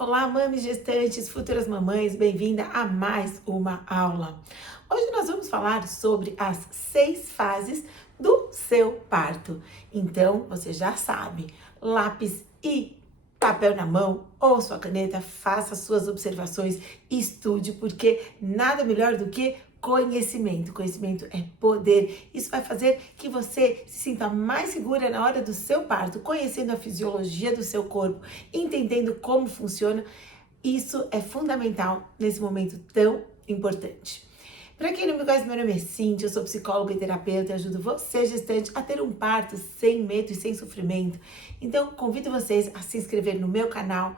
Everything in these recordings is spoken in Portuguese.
Olá, mames gestantes, futuras mamães, bem-vinda a mais uma aula. Hoje nós vamos falar sobre as 6 fases do seu parto. Então, você já sabe, lápis e papel na mão ou sua caneta, faça suas observações, estude, porque nada melhor do que conhecimento. Conhecimento é poder. Isso vai fazer que você se sinta mais segura na hora do seu parto, conhecendo a fisiologia do seu corpo, entendendo como funciona. Isso é fundamental nesse momento tão importante. Para quem não me conhece, meu nome é Cintia, eu sou psicóloga e terapeuta e ajudo você, gestante, a ter um parto sem medo e sem sofrimento. Então, convido vocês a se inscrever no meu canal,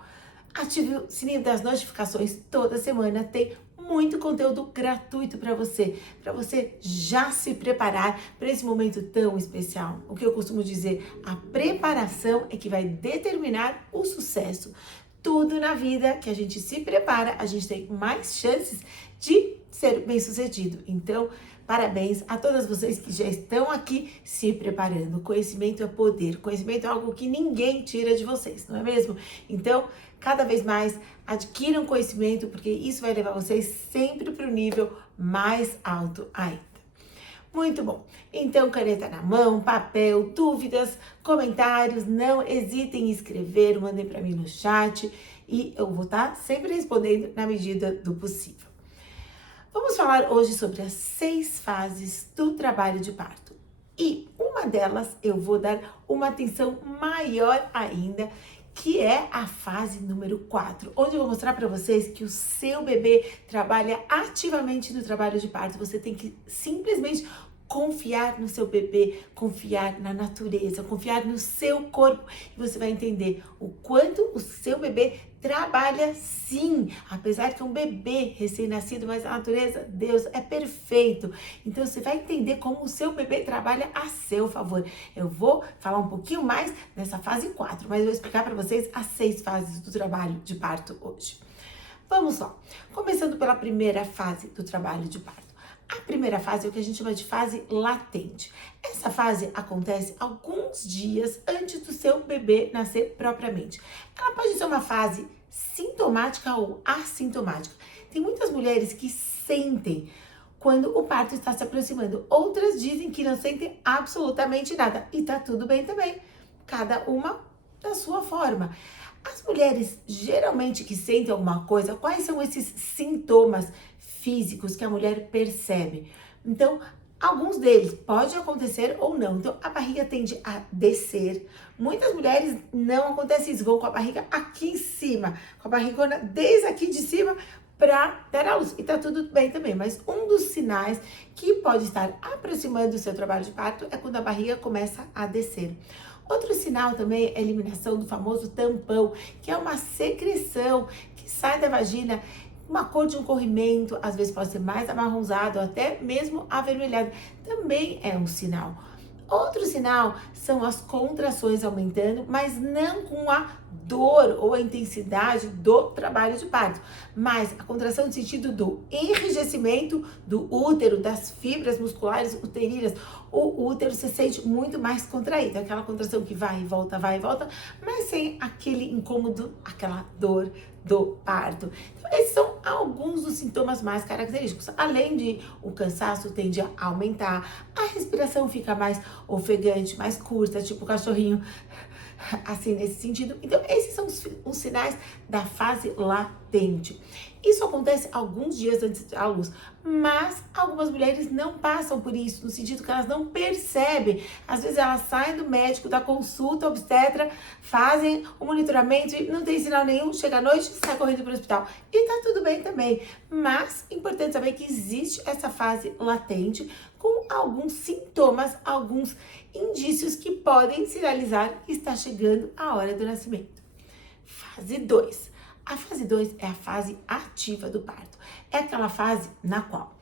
ative o sininho das notificações, toda semana tem muito conteúdo gratuito para você já se preparar para esse momento tão especial. O que eu costumo dizer, a preparação é que vai determinar o sucesso. Tudo na vida que a gente se prepara, a gente tem mais chances de ser bem-sucedido. Então, parabéns a todas vocês que já estão aqui se preparando. Conhecimento é poder, conhecimento é algo que ninguém tira de vocês, não é mesmo? Então, cada vez mais adquiram conhecimento, porque isso vai levar vocês sempre para o nível mais alto ainda. Muito bom. Então, caneta na mão, papel, dúvidas, comentários, não hesitem em escrever, mandem para mim no chat e eu vou estar sempre respondendo na medida do possível. Vamos falar hoje sobre as 6 fases do trabalho de parto. E uma delas eu vou dar uma atenção maior ainda, que é a fase número 4, onde eu vou mostrar para vocês que o seu bebê trabalha ativamente no trabalho de parto. Você tem que simplesmente confiar no seu bebê, confiar na natureza, confiar no seu corpo e você vai entender o quanto o seu bebê trabalha sim, apesar que é um bebê recém-nascido, mas a natureza, Deus, é perfeito. Então você vai entender como o seu bebê trabalha a seu favor. Eu vou falar um pouquinho mais nessa fase 4, mas eu vou explicar para vocês as 6 fases do trabalho de parto hoje. Vamos lá, começando pela primeira fase do trabalho de parto. A primeira fase é o que a gente chama de fase latente. Essa fase acontece alguns dias antes do seu bebê nascer propriamente. Ela pode ser uma fase sintomática ou assintomática. Tem muitas mulheres que sentem quando o parto está se aproximando. Outras dizem que não sentem absolutamente nada. E tá tudo bem também. Cada uma da sua forma. As mulheres geralmente que sentem alguma coisa, quais são esses sintomas físicos que a mulher percebe? Então, alguns deles pode acontecer ou não. Então, a barriga tende a descer. Muitas mulheres não acontece isso, vão com a barriga aqui em cima, com a barrigona desde aqui de cima para dar à luz. E tá tudo bem também, mas um dos sinais que pode estar aproximando o seu trabalho de parto é quando a barriga começa a descer. Outro sinal também é a eliminação do famoso tampão, que é uma secreção que sai da vagina, uma cor de um corrimento, às vezes pode ser mais amarronzado, ou até mesmo avermelhado, também é um sinal. Outro sinal são as contrações aumentando, mas não com a dor ou a intensidade do trabalho de parto, mas a contração no sentido do enrijecimento do útero, das fibras musculares uterinas. O útero se sente muito mais contraído, aquela contração que vai e volta, mas sem aquele incômodo, aquela dor do parto. Então, esses são alguns dos sintomas mais característicos. Além de o cansaço tende a aumentar, a respiração fica mais ofegante, mais curta, tipo cachorrinho, assim nesse sentido. Então, esses são os sinais da fase latente. Isso acontece alguns dias antes da luz, mas algumas mulheres não passam por isso, no sentido que elas não percebem. Às vezes elas saem do médico, da consulta obstetra, fazem o monitoramento e não tem sinal nenhum, chega à noite e sai correndo para o hospital. E tá tudo bem também, mas é importante saber que existe essa fase latente com alguns sintomas, alguns indícios que podem sinalizar que está chegando a hora do nascimento. Fase 2. A fase 2 é a fase ativa do parto. É aquela fase na qual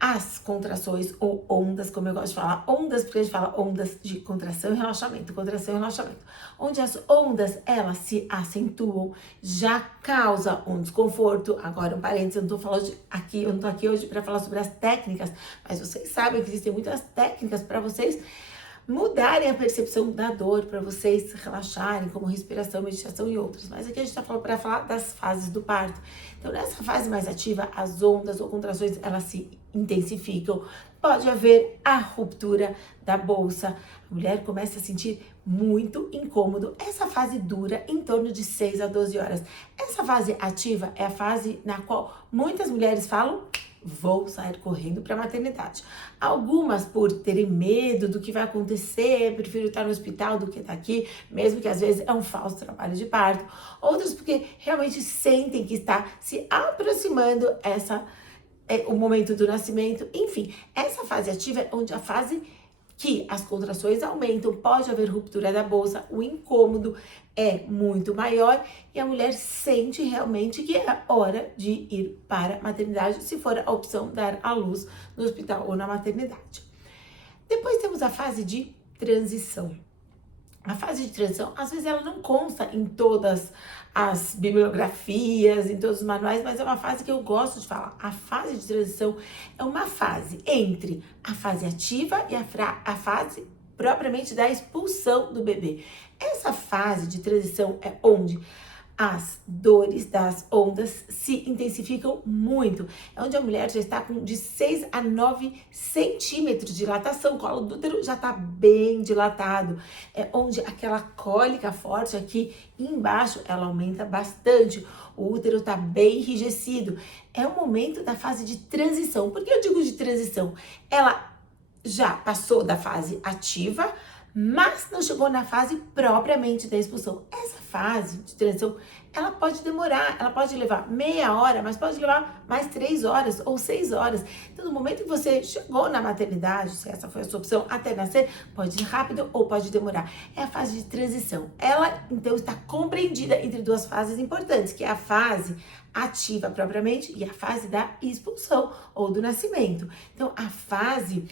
as contrações ou ondas, como eu gosto de falar, ondas, porque a gente fala ondas de contração e relaxamento, onde as ondas, elas se acentuam, já causa um desconforto. Agora, um parênteses, eu não tô falando aqui, eu não tô aqui hoje para falar sobre as técnicas, mas vocês sabem que existem muitas técnicas para vocês mudarem a percepção da dor, para vocês relaxarem, como respiração, meditação e outros. Mas aqui a gente está falando para falar das fases do parto. Então, nessa fase mais ativa, as ondas ou contrações, elas se intensificam. Pode haver a ruptura da bolsa. A mulher começa a sentir muito incômodo. Essa fase dura em torno de 6 a 12 horas. Essa fase ativa é a fase na qual muitas mulheres falam: vou sair correndo para a maternidade. Algumas, por terem medo do que vai acontecer, prefiro estar no hospital do que estar aqui, mesmo que às vezes é um falso trabalho de parto. Outras porque realmente sentem que está se aproximando o momento do nascimento. Enfim, essa fase ativa é onde a fase que as contrações aumentam, pode haver ruptura da bolsa, o incômodo é muito maior e a mulher sente realmente que é hora de ir para a maternidade, se for a opção dar à luz no hospital ou na maternidade. Depois temos a fase de transição. A fase de transição, às vezes ela não consta em todas as bibliografias, em todos os manuais, mas é uma fase que eu gosto de falar. A fase de transição é uma fase entre a fase ativa e a fase propriamente da expulsão do bebê. Essa fase de transição é onde as dores das ondas se intensificam muito. É onde a mulher já está com de 6 a 9 centímetros de dilatação, o colo do útero já está bem dilatado. É onde aquela cólica forte aqui embaixo, ela aumenta bastante. O útero está bem enrijecido. É o momento da fase de transição. Por que eu digo de transição? Ela já passou da fase ativa, mas não chegou na fase propriamente da expulsão. Essa fase de transição, ela pode demorar, ela pode levar meia hora, mas pode levar mais 3 horas ou 6 horas. Então, no momento que você chegou na maternidade, se essa foi a sua opção, até nascer, pode ir rápido ou pode demorar. É a fase de transição. Ela, então, está compreendida entre duas fases importantes, que é a fase ativa propriamente e a fase da expulsão ou do nascimento. Então, a fase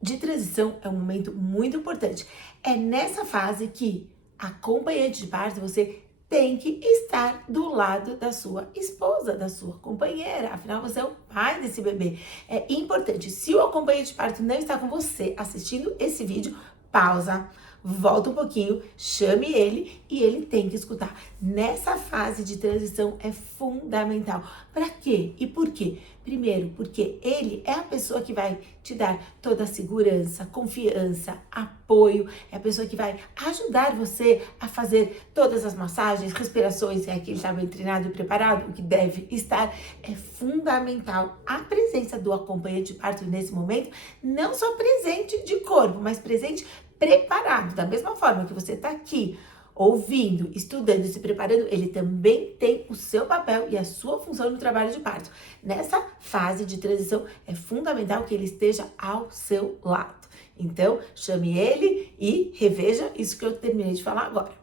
de transição é um momento muito importante. É nessa fase que, acompanhante de parto, você tem que estar do lado da sua esposa, da sua companheira. Afinal, você é o pai desse bebê. É importante. Se o acompanhante de parto não está com você assistindo esse vídeo, pausa, volta um pouquinho, chame ele e ele tem que escutar. Nessa fase de transição é fundamental. Para quê e por quê? Primeiro, porque ele é a pessoa que vai te dar toda a segurança, confiança, apoio. É a pessoa que vai ajudar você a fazer todas as massagens, respirações, é que ele está bem treinado e preparado, o que deve estar. É fundamental a presença do acompanhante de parto nesse momento, não só presente de corpo, mas presente preparado. Da mesma forma que você está aqui ouvindo, estudando, se preparando, ele também tem o seu papel e a sua função no trabalho de parto. Nessa fase de transição, é fundamental que ele esteja ao seu lado. Então, chame ele e reveja isso que eu terminei de falar agora.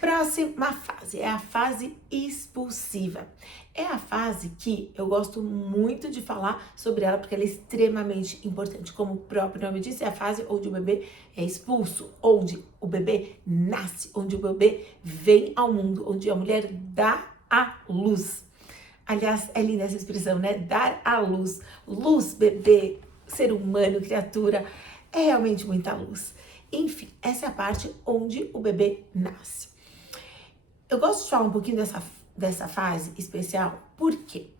Próxima fase é a fase expulsiva. É a fase que eu gosto muito de falar sobre ela porque ela é extremamente importante. Como o próprio nome diz, é a fase onde o bebê é expulso, onde o bebê nasce, onde o bebê vem ao mundo, onde a mulher dá à luz. Aliás, é linda essa expressão, né? Dar à luz. Luz, bebê, ser humano, criatura, é realmente muita luz. Enfim, essa é a parte onde o bebê nasce. Eu gosto de falar um pouquinho dessa fase especial, porque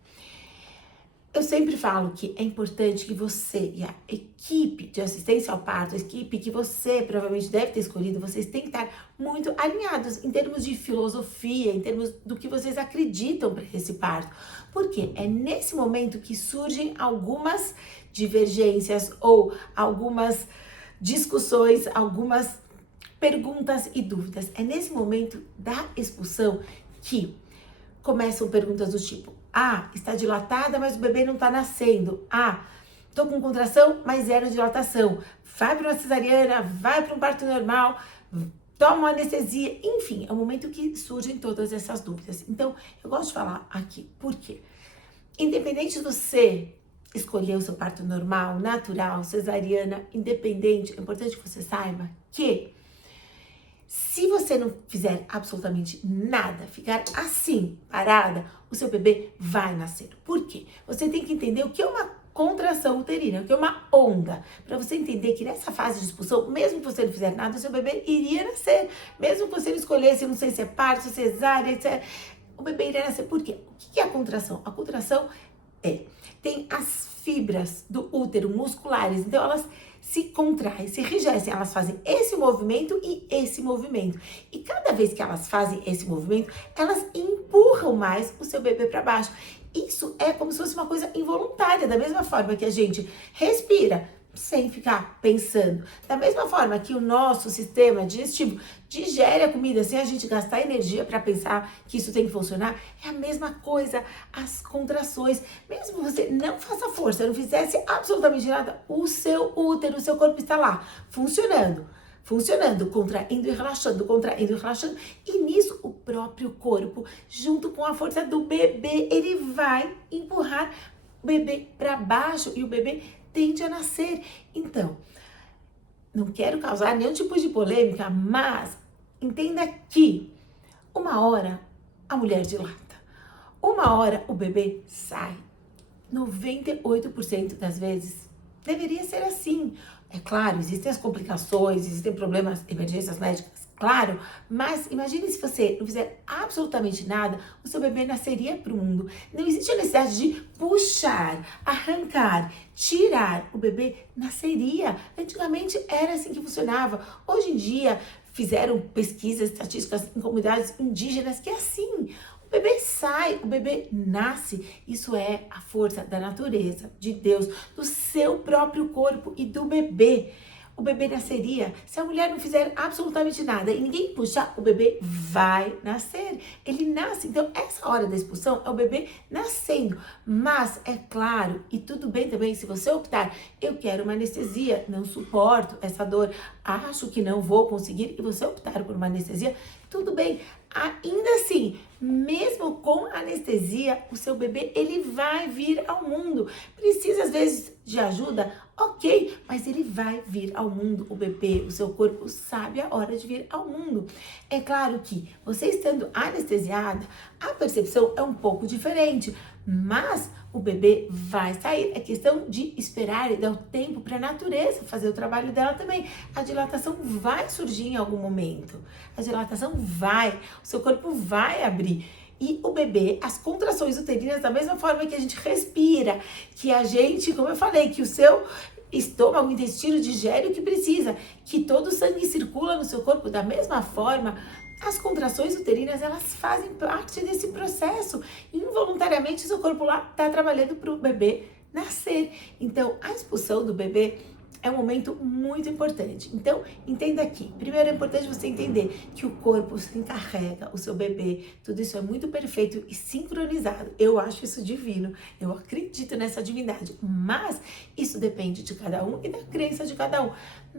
eu sempre falo que é importante que você e a equipe de assistência ao parto, a equipe que você provavelmente deve ter escolhido, vocês têm que estar muito alinhados em termos de filosofia, em termos do que vocês acreditam para esse parto. Porque é nesse momento que surgem algumas divergências ou algumas discussões, algumas perguntas e dúvidas. É nesse momento da expulsão que começam perguntas do tipo: ah, está dilatada, mas o bebê não está nascendo. Ah, tô com contração, mas zero dilatação. Vai para uma cesariana, vai para um parto normal, toma uma anestesia. Enfim, é o momento que surgem todas essas dúvidas. Então, eu gosto de falar aqui, por quê? Independente de você escolher o seu parto normal, natural, cesariana, independente, é importante que você saiba que se você não fizer absolutamente nada, ficar assim, parada, o seu bebê vai nascer. Por quê? Você tem que entender o que é uma contração uterina, que é uma onda. Para você entender que nessa fase de expulsão, mesmo que você não fizer nada, o seu bebê iria nascer. Mesmo que você não escolhesse, não sei se é parto, cesárea, etc. O bebê iria nascer. Por quê? O que é a contração? A contração tem as fibras do útero musculares, então elas se contraem, se enrijecem, elas fazem esse movimento e esse movimento. E cada vez que elas fazem esse movimento, elas empurram mais o seu bebê para baixo. Isso é como se fosse uma coisa involuntária, da mesma forma que a gente respira sem ficar pensando. Da mesma forma que o nosso sistema digestivo digere a comida sem a gente gastar energia para pensar que isso tem que funcionar, é a mesma coisa as contrações. Mesmo você não faça força, não fizesse absolutamente nada, o seu útero, o seu corpo está lá, funcionando, contraindo e relaxando, e nisso o próprio corpo, junto com a força do bebê, ele vai empurrar o bebê para baixo e o bebê tende a nascer. Então, não quero causar nenhum tipo de polêmica, mas entenda que uma hora a mulher dilata, uma hora o bebê sai. 98% das vezes deveria ser assim. É claro, existem as complicações, existem problemas, emergências médicas, claro, mas imagine se você não fizer absolutamente nada, o seu bebê nasceria para o mundo. Não existe a necessidade de puxar, arrancar, tirar, o bebê nasceria. Antigamente era assim que funcionava. Hoje em dia fizeram pesquisas estatísticas em comunidades indígenas que é assim. O bebê sai, o bebê nasce. Isso é a força da natureza, de Deus, do seu próprio corpo e do bebê. O bebê nasceria se a mulher não fizer absolutamente nada e ninguém puxar, o bebê vai nascer. Ele nasce. Então, essa hora da expulsão é o bebê nascendo. Mas, é claro, e tudo bem também, se você optar, eu quero uma anestesia, não suporto essa dor, acho que não vou conseguir, e você optar por uma anestesia, tudo bem. Ainda assim, mesmo com anestesia, o seu bebê, ele vai vir ao mundo. Precisa, às vezes, de ajuda? Ok, mas ele vai vir ao mundo. O bebê, o seu corpo sabe a hora de vir ao mundo. É claro que você estando anestesiada, a percepção é um pouco diferente, mas o bebê vai sair. É questão de esperar e dar o tempo para a natureza fazer o trabalho dela também. A dilatação vai surgir em algum momento. A dilatação vai, o seu corpo vai abrir. E o bebê, as contrações uterinas, da mesma forma que a gente respira, que a gente, como eu falei, que o seu estômago, intestino digere o que precisa, que todo o sangue circula no seu corpo da mesma forma, as contrações uterinas, elas fazem parte desse processo. Involuntariamente, o seu corpo lá está trabalhando para o bebê nascer. Então, a expulsão do bebê é um momento muito importante. Então, entenda aqui. Primeiro, é importante você entender que o corpo se encarrega, o seu bebê, tudo isso é muito perfeito e sincronizado. Eu acho isso divino. Eu acredito nessa divindade. Mas isso depende de cada um e da crença de cada um.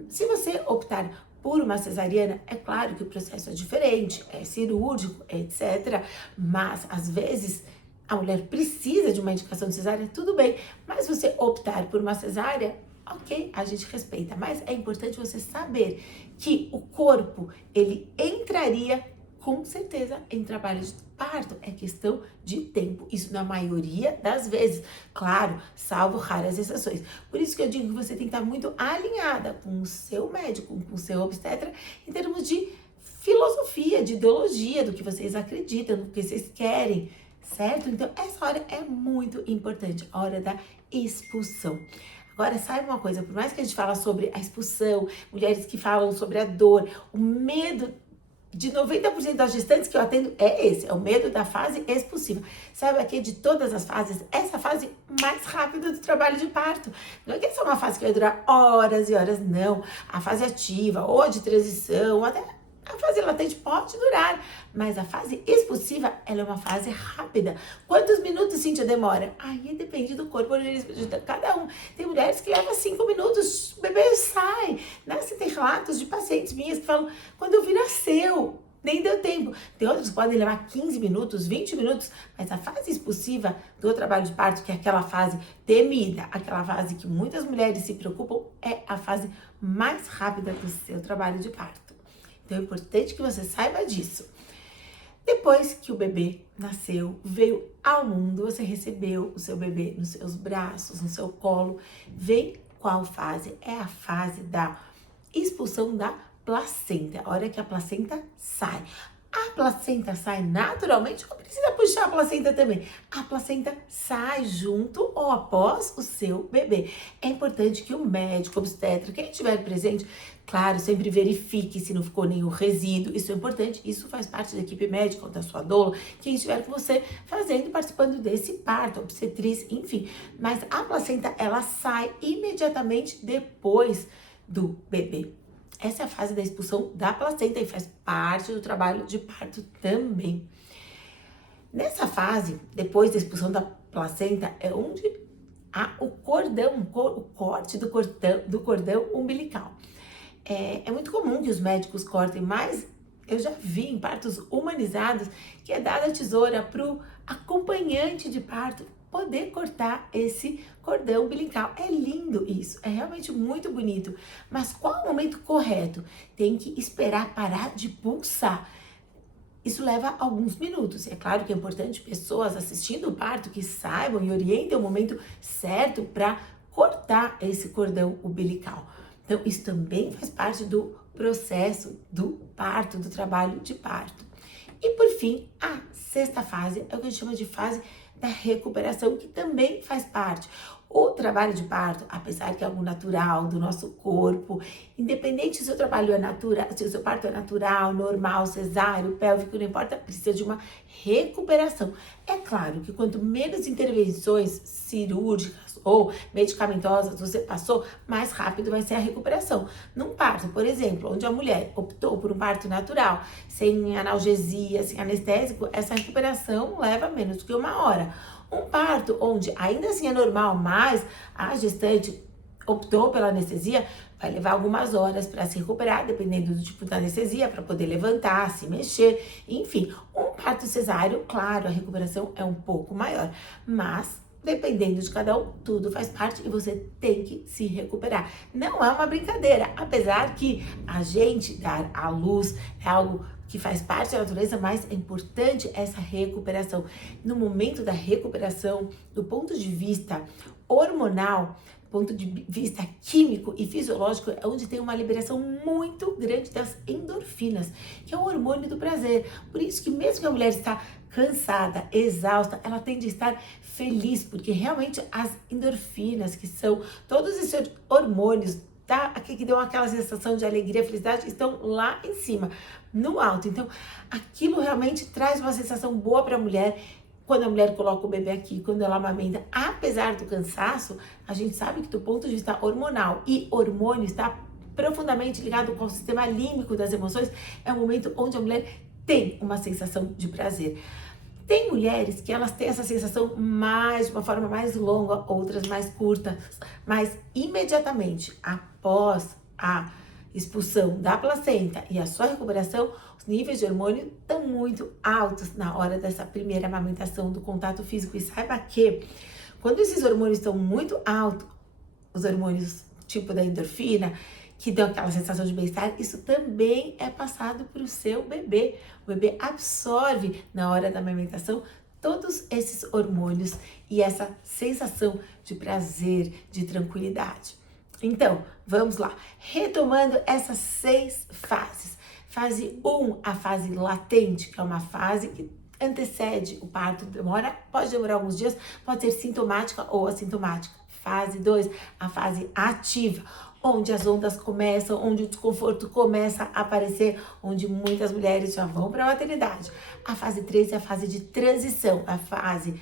Se você optar por uma cesariana, é claro que o processo é diferente, é cirúrgico, etc. Mas, às vezes, a mulher precisa de uma indicação de cesárea, tudo bem. Mas você optar por uma cesárea, ok, a gente respeita, mas é importante você saber que o corpo, ele entraria com certeza em trabalho de parto, é questão de tempo, isso na maioria das vezes, claro, salvo raras exceções. Por isso que eu digo que você tem que estar muito alinhada com o seu médico, com o seu obstetra, em termos de filosofia, de ideologia, do que vocês acreditam, do que vocês querem, certo? Então, essa hora é muito importante, a hora da expulsão. Agora, sabe uma coisa, por mais que a gente fala sobre a expulsão, mulheres que falam sobre a dor, o medo de 90% das gestantes que eu atendo é esse, é o medo da fase expulsiva. Sabe aqui, de todas as fases, essa fase mais rápida do trabalho de parto. Não é que essa é uma fase que vai durar horas e horas, não. A fase ativa, ou a de transição, ou até a fase latente pode durar, mas a fase expulsiva, ela é uma fase rápida. Quantos minutos, Cíntia, demora? Aí depende do corpo organismo de cada um. Tem mulheres que levam 5 minutos, o bebê sai. Né? Você tem relatos de pacientes minhas que falam, quando eu vi, nasceu. Nem deu tempo. Tem outros que podem levar 15 minutos, 20 minutos, mas a fase expulsiva do trabalho de parto, que é aquela fase temida, aquela fase que muitas mulheres se preocupam, é a fase mais rápida do seu trabalho de parto. Então é importante que você saiba disso. Depois que o bebê nasceu, veio ao mundo, você recebeu o seu bebê nos seus braços, no seu colo, vem qual fase? É a fase da expulsão da placenta, a hora que a placenta sai. A placenta sai naturalmente, ou precisa puxar a placenta também? A placenta sai junto ou após o seu bebê. É importante que o médico, obstetra, quem estiver presente, claro, sempre verifique se não ficou nenhum resíduo. Isso é importante, isso faz parte da equipe médica ou da sua doula, quem estiver com você fazendo, participando desse parto, obstetriz, enfim. Mas a placenta, ela sai imediatamente depois do bebê. Essa é a fase da expulsão da placenta e faz parte do trabalho de parto também. Nessa fase, depois da expulsão da placenta, é onde há o cordão, o corte do cordão umbilical. É muito comum que os médicos cortem, mas eu já vi em partos humanizados que é dada a tesoura para o acompanhante de parto poder cortar esse cordão umbilical. É lindo isso, é realmente muito bonito. Mas qual é o momento correto? Tem que esperar parar de pulsar. Isso leva alguns minutos. É claro que é importante pessoas assistindo o parto que saibam e orientem o momento certo para cortar esse cordão umbilical. Então, isso também faz parte do processo do parto, do trabalho de parto. E por fim, a sexta fase é o que a gente chama de fase da recuperação, que também faz parte. O trabalho de parto, apesar que é algo natural do nosso corpo, independente se o seu trabalho é natural, se o seu parto é natural, normal, cesáreo, pélvico, não importa, precisa de uma recuperação. É claro que quanto menos intervenções cirúrgicas ou medicamentosas você passou, mais rápido vai ser a recuperação. Num parto, por exemplo, onde a mulher optou por um parto natural, sem analgesia, sem anestésico, essa recuperação leva menos do que 1 hora. Um parto onde ainda assim é normal, mas a gestante optou pela anestesia, vai levar algumas horas para se recuperar, dependendo do tipo da anestesia, para poder levantar, se mexer, enfim. Um parto cesáreo, claro, a recuperação é um pouco maior, mas dependendo de cada um, tudo faz parte e você tem que se recuperar. Não é uma brincadeira, apesar que a gente dar à luz é algo que faz parte da natureza, mas é importante essa recuperação. No momento da recuperação, do ponto de vista hormonal, ponto de vista químico e fisiológico, é onde tem uma liberação muito grande das endorfinas, que é o hormônio do prazer. Por isso que mesmo que a mulher está cansada, exausta, ela tende a estar feliz, porque realmente as endorfinas, que são todos esses hormônios que dão aquela sensação de alegria, felicidade, estão lá em cima, no alto. Então, aquilo realmente traz uma sensação boa para a mulher. Quando a mulher coloca o bebê aqui, quando ela amamenta, apesar do cansaço, a gente sabe que do ponto de vista hormonal e hormônio está profundamente ligado com o sistema límbico das emoções, é um momento onde a mulher tem uma sensação de prazer. Tem mulheres que elas têm essa sensação de uma forma mais longa, outras mais curtas, mas imediatamente após a expulsão da placenta e a sua recuperação, os níveis de hormônio estão muito altos na hora dessa primeira amamentação, do contato físico. E saiba que quando esses hormônios estão muito altos, os hormônios tipo da endorfina, que dão aquela sensação de bem-estar, isso também é passado para o seu bebê. O bebê absorve na hora da amamentação todos esses hormônios e essa sensação de prazer, de tranquilidade. Então, vamos lá. Retomando essas 6 fases. Fase 1, a fase latente, que é uma fase que antecede o parto, pode demorar alguns dias, pode ser sintomática ou assintomática. Fase 2, a fase ativa, onde as ondas começam, onde o desconforto começa a aparecer, onde muitas mulheres já vão para a maternidade. A fase 3 é a fase de transição, a fase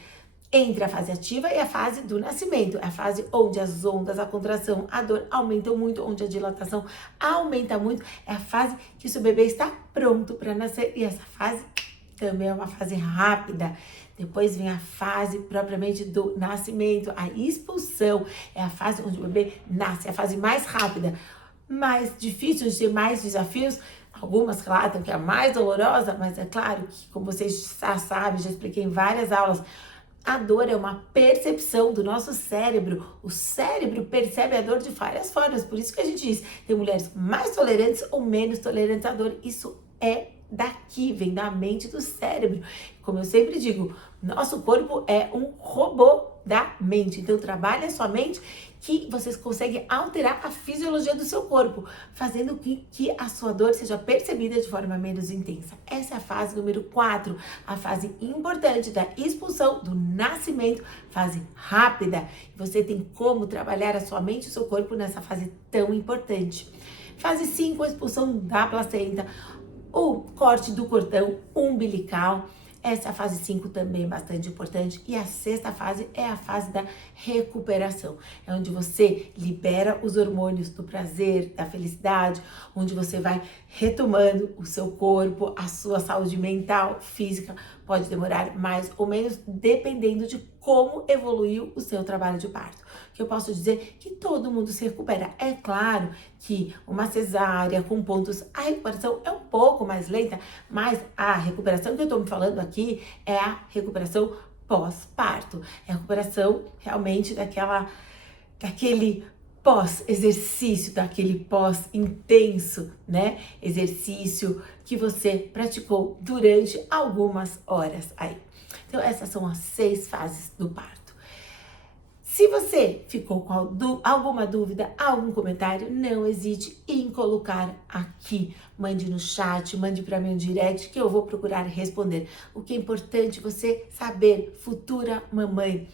entre a fase ativa e a fase do nascimento. É a fase onde as ondas, a contração, a dor aumentam muito, onde a dilatação aumenta muito. É a fase que o seu bebê está pronto para nascer. E essa fase também é uma fase rápida. Depois vem a fase propriamente do nascimento, a expulsão. É a fase onde o bebê nasce, é a fase mais rápida, mais difícil, de ter mais desafios. Algumas relatam que é a mais dolorosa, mas é claro que, como vocês já sabem, já expliquei em várias aulas, a dor é uma percepção do nosso cérebro. O cérebro percebe a dor de várias formas. Por isso que a gente diz, tem mulheres mais tolerantes ou menos tolerantes à dor. Isso é daqui, vem da mente, do cérebro. Como eu sempre digo, nosso corpo é um robô da mente. Então, trabalhe a sua mente que vocês conseguem alterar a fisiologia do seu corpo, fazendo que a sua dor seja percebida de forma menos intensa. Essa é a fase número 4, a fase importante da expulsão do nascimento, fase rápida. Você tem como trabalhar a sua mente e o seu corpo nessa fase tão importante. Fase 5, a expulsão da placenta, o corte do cordão umbilical. Essa fase 5 também é bastante importante. E a sexta fase é a fase da recuperação. É onde você libera os hormônios do prazer, da felicidade, onde você vai retomando o seu corpo, a sua saúde mental, física. Pode demorar mais ou menos, dependendo de como evoluiu o seu trabalho de parto. Que eu posso dizer que todo mundo se recupera. É claro que uma cesárea com pontos, a recuperação é um pouco mais lenta, mas a recuperação que eu tô me falando aqui é a recuperação pós-parto. É a recuperação realmente daquele pós-exercício, daquele pós-intenso, né? Exercício que você praticou durante algumas horas aí. Então, essas são as 6 fases do parto. Se você ficou com alguma dúvida, algum comentário, não hesite em colocar aqui. Mande no chat, mande para mim um direct que eu vou procurar responder. O que é importante você saber, futura mamãe.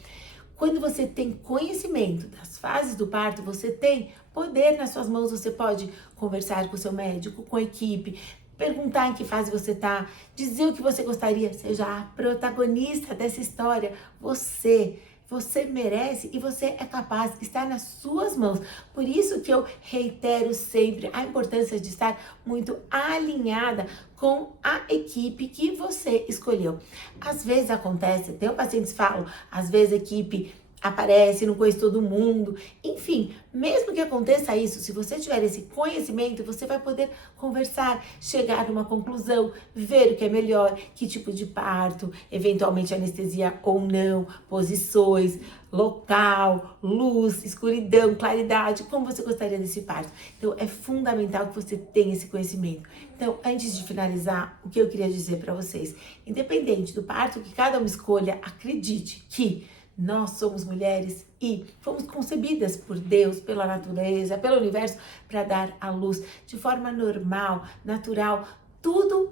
Quando você tem conhecimento das fases do parto, você tem poder nas suas mãos, você pode conversar com o seu médico, com a equipe, perguntar em que fase você tá, dizer o que você gostaria, seja a protagonista dessa história. Você merece e você é capaz, está nas suas mãos. Por isso que eu reitero sempre a importância de estar muito alinhada com a equipe que você escolheu. Às vezes acontece, tem pacientes que falam, às vezes a equipe aparece, não conhece todo mundo. Enfim, mesmo que aconteça isso, se você tiver esse conhecimento, você vai poder conversar, chegar a uma conclusão, ver o que é melhor, que tipo de parto, eventualmente anestesia ou não, posições, local, luz, escuridão, claridade, como você gostaria desse parto. Então, é fundamental que você tenha esse conhecimento. Então, antes de finalizar, o que eu queria dizer para vocês, independente do parto que cada uma escolha, acredite que nós somos mulheres e fomos concebidas por Deus, pela natureza, pelo universo, para dar à luz de forma normal, natural. Tudo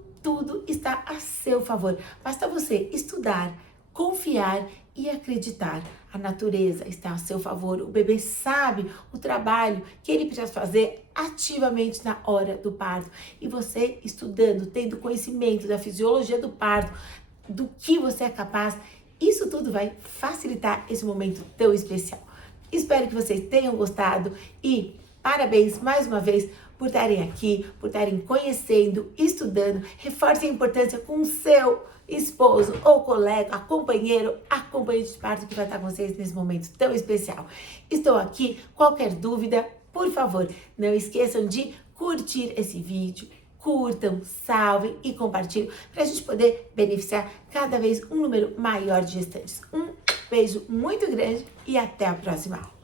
está a seu favor. Basta você estudar, confiar e acreditar. A natureza está a seu favor. O bebê sabe o trabalho que ele precisa fazer ativamente na hora do parto. E você estudando, tendo conhecimento da fisiologia do parto, do que você é capaz, isso tudo vai facilitar esse momento tão especial. Espero que vocês tenham gostado e parabéns mais uma vez por estarem aqui, por estarem conhecendo, estudando. Reforcem a importância com o seu esposo ou colega, acompanhante de parto que vai estar com vocês nesse momento tão especial. Estou aqui, qualquer dúvida, por favor, não esqueçam de curtir esse vídeo. Curtam, salvem e compartilhem para a gente poder beneficiar cada vez um número maior de gestantes. Um beijo muito grande e até a próxima aula.